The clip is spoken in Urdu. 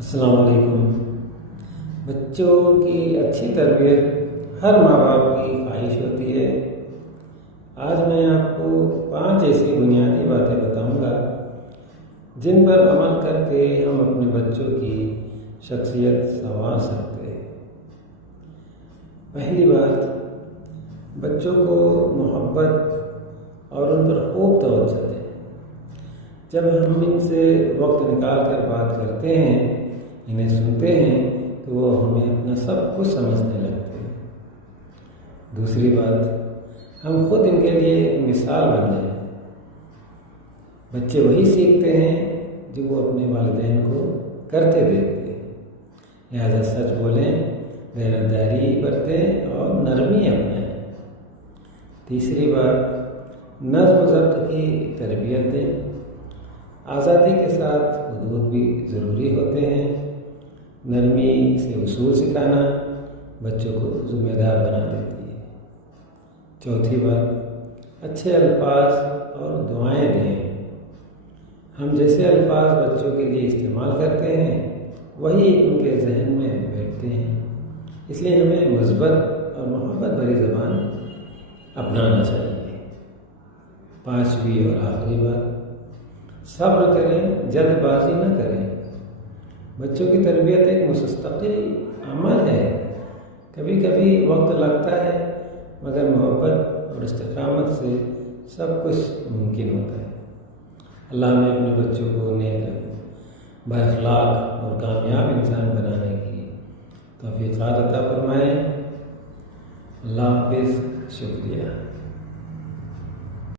السلام علیکم۔ بچوں کی اچھی تربیت ہر ماں باپ کی خواہش ہوتی ہے۔ آج میں آپ کو 5 ایسی بنیادی باتیں بتاؤں گا جن پر عمل کر کے ہم اپنے بچوں کی شخصیت سنوار سکتے ہیں۔ پہلی بات، بچوں کو محبت اور ان پر خوب توجہ دیں۔ جب ہم ان سے وقت نکال کر بات کرتے ہیں، انہیں سنتے ہیں، تو وہ ہمیں اپنا سب کچھ سمجھنے لگتے ہیں۔ دوسری بات، ہم خود ان کے لیے ایک مثال بن جائیں۔ بچے وہی سیکھتے ہیں جو وہ اپنے والدین کو کرتے دیکھتے ہیں، لہذا سچ بولیں، دیانتداری برتیں اور نرمی اپنائیں۔ تیسری بات، نظم و ضبط کی تربیت دیں۔ آزادی کے ساتھ حدود بھی ضروری ہوتے ہیں۔ نرمی سے اصول سکھانا بچوں کو ذمہ دار بنا دیتی ہے۔ چوتھی بات، اچھے الفاظ اور دعائیں دیں۔ ہم جیسے الفاظ بچوں کے لیے استعمال کرتے ہیں، وہی ان کے ذہن میں بیٹھتے ہیں، اس لیے ہمیں مثبت اور محبت بھری زبان اپنانا چاہیے۔ 5ویں اور آخری بات، صبر کریں، جلد بازی نہ کریں۔ بچوں کی تربیت ایک مستقل عمل ہے۔ کبھی کبھی وقت لگتا ہے، مگر محبت اور استقامت سے سب کچھ ممکن ہوتا ہے۔ اللہ نے اپنے بچوں کو نیک، بااخلاق اور کامیاب انسان بنانے کی توفیق عطا فرمائے۔ اللہ حافظ، شکریہ۔